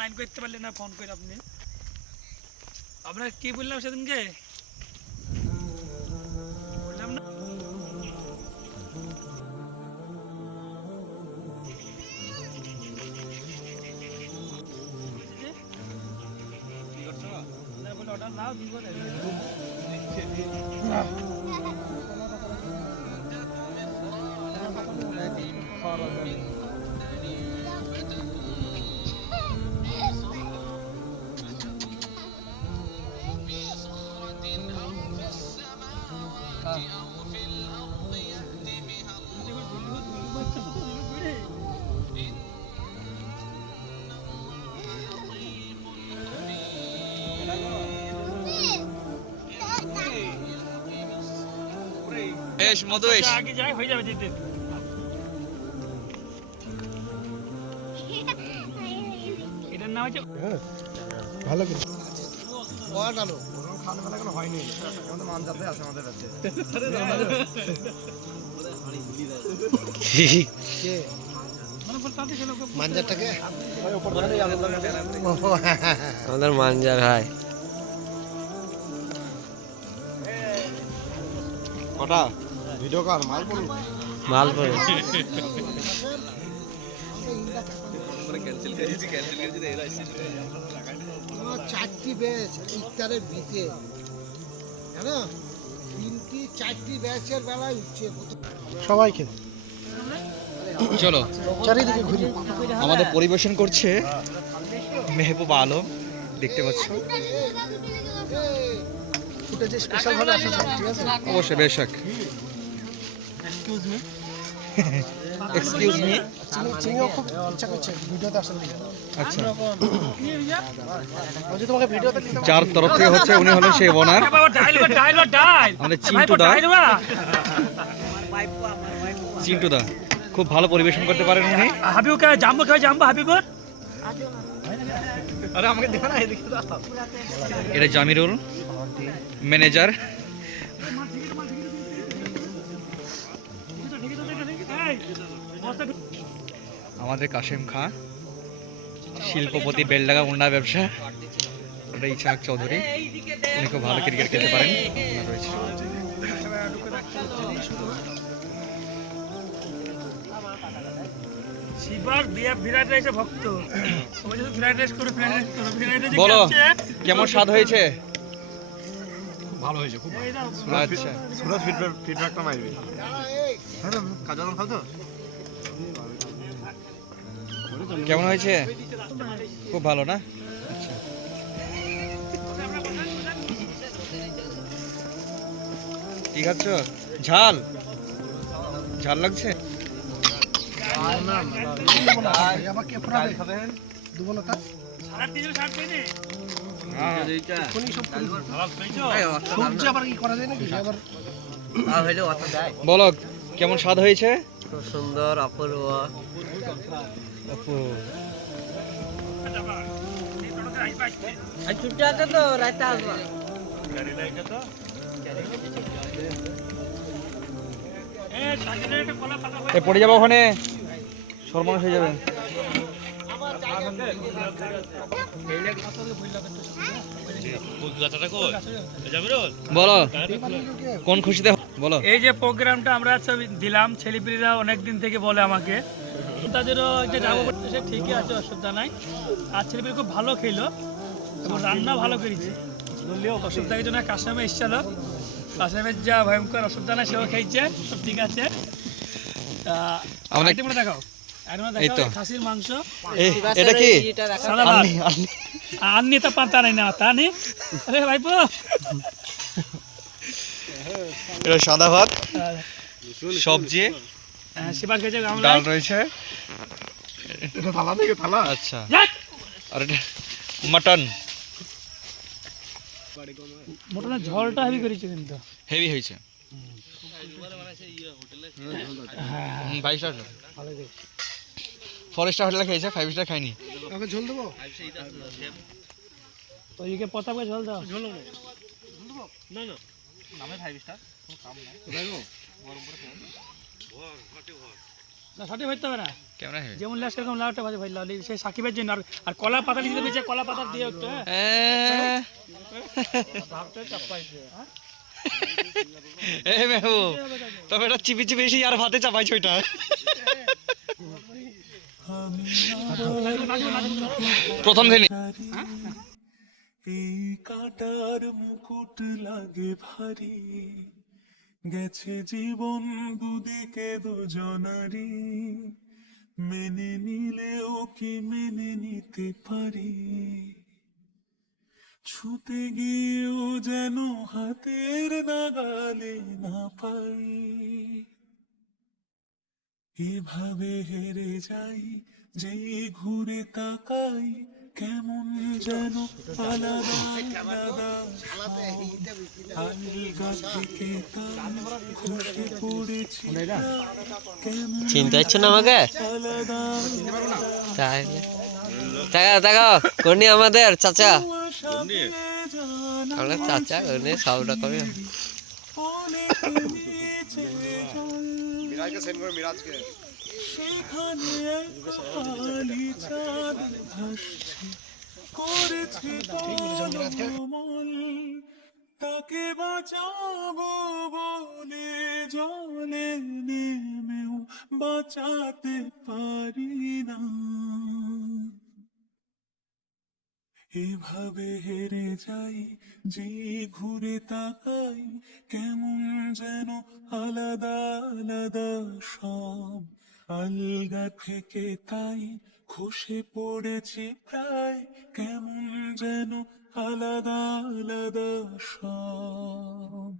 Line করতে পারলেন না ফোন করে আপনি আপনার কি বললাম সেদিনকে বললাম না অর্ডার নাও দিব বেশ মধু আগে যাই হয়ে যাবে যেতে এটার নাম হচ্ছে ভালো করে হয়নি আমাদের মান যাতে আছে আমাদের কাছে মাঞ্জারটাকে আমাদের মাঞ্জার ভাই কটা ভিডিও কর মাল পড়ি মাল পড়ে চারটি ব্যাচ ইফতারের ভিতে জানো তিনটি চারটি ব্যাচের বেলায় উঠছে সবাইকে চলো চারিদিকে ঘুরি আমাদের পরিবেশন করছে মেহবুব আলম দেখতে পাচ্ছ ফুটেজে স্পেশাল ভাবে আসা ঠিক আছে অবশ্যই বেশক এক্সকিউজ মি চিনিও খুব ইচ্ছা করছে ভিডিওতে আসার দিকে আচ্ছা ওই যে তোমাকে ভিডিওতে যার তরফ থেকে হচ্ছে উনি হলেন সেই ওনার আমাদের চিন্টু দা খুব ভালো পরিবেশন করতে পারেন উনি হাবিব কে জাম্বো হাবিবর আরে আমাকে দেখো না এদিকে এটা জামিরুল ম্যানেজার আমাদের কাশেম খান শিল্পপতি বেলডাঙ্গা উন্না ব্যবসা ওটা ইছাক চৌধুরী উনি খুব ভালো ক্রিকেট খেলতে পারেন রয়েছে বিরাট রাইসের ভক্ত বলো কেমন স্বাদ হয়েছে ভালো হয়েছে খুব আচ্ছা সুরজ ফিডব্যাকটা মারবে হ্যাঁ কাজল খাও তো কেমন হয়েছে খুব ভালো না আচ্ছা কি খাচ্ছ ঝাল ঝাল লাগছে বলো কেমন স্বাদ হয়েছে খুব সুন্দর অপূর্ব ছুটি আছে তো রাতে আসবা পড়ে যাবো ওখানে সর্বনাশ হয়ে যাবে বলো কোন খুশিতে বলো এই যে প্রোগ্রামটা আমরা দিলাম ছেলেপিলেরা অনেকদিন থেকে বলে আমাকে তাদেরও একটা যাবো করতেছে ঠিকই আছে অসুবিধা নাই আর ছেলেপিলে খুব ভালো খেলো এবং রান্না ভালো করেছে অসুবিধা কিছু না কাশামে এসছিল কাশামের যা ভয়ঙ্কর অসুবিধা নাই সেও খেয়েছে সব ঠিক আছে দেখাও খাসির মাংস এটা কি আননি তো পাতা নাই না তা নি আরে ভাইপো এটা সাদা ভাত সবজি শিবাস খেয়েছে ডাল রয়েছে এটা থালা থেকে থালা আচ্ছা আর এটা মটন মটনের ঝোলটা হেভি করেছে কিন্তু হেভি হয়েছে 5 স্টার ফরেস্ট হোটেলে খেয়েছে 5 স্টার খাইনি ওকে ঝোল দেবো ওইদিকে পতাকা ঝোল দাও ঝোল না না নামে 5 স্টার কোনো কাম নাই দেখো গরম করে ভর ঘটে ভর না সঠিক হইতে হবে না, কেমন হবে? যেমন লাস্ট এরকম লাউটা ভাজি ভাই লাউলি সেই সাকিবের জন্য। আর কলা পাতা দিতে বেঁচে কলা পাতা দিয়ে একটু এই মেহবুব, তবে এটা চিপি চিপি এসে আর ভাতে চাপাইছে ওইটা। প্রথম দিনই এই কাটার মুকুট লাগে ভারী, গেছে জীবন দুদিকে দুজনারি, মেনে নিলেও কি মেনে নিতে পারি, ছুতে গিয়েও যেন হাতের নাগালে না পাই, এভাবে হেরে যাই যেই ঘুরে তাকাই, কেমন যেন আলাদা আলাদা আলগা থেকে তাই খসে পড়েছি কেমন চিনতে পারছো না আমাকে? আলাদা তাহলে তাকাও কোনি আমাদের চাচা, আমরা চাচা কোনি সব রকমই। অনেক নিচে যাই, সেখানে এক কালি চাঁদ ভাসছে, করেছে কোমল, তাকে বাঁচাবো বলে জলে নেমেও বাঁচাতে পারি না, এভাবে হেরে যাই যে ঘুরে তাকাই, কেমন যেন আলাদা আলাদা সব আলগা থেকে তাই খসে পড়েছি প্রায়, কেমন যেন আলাদা আলাদা সব।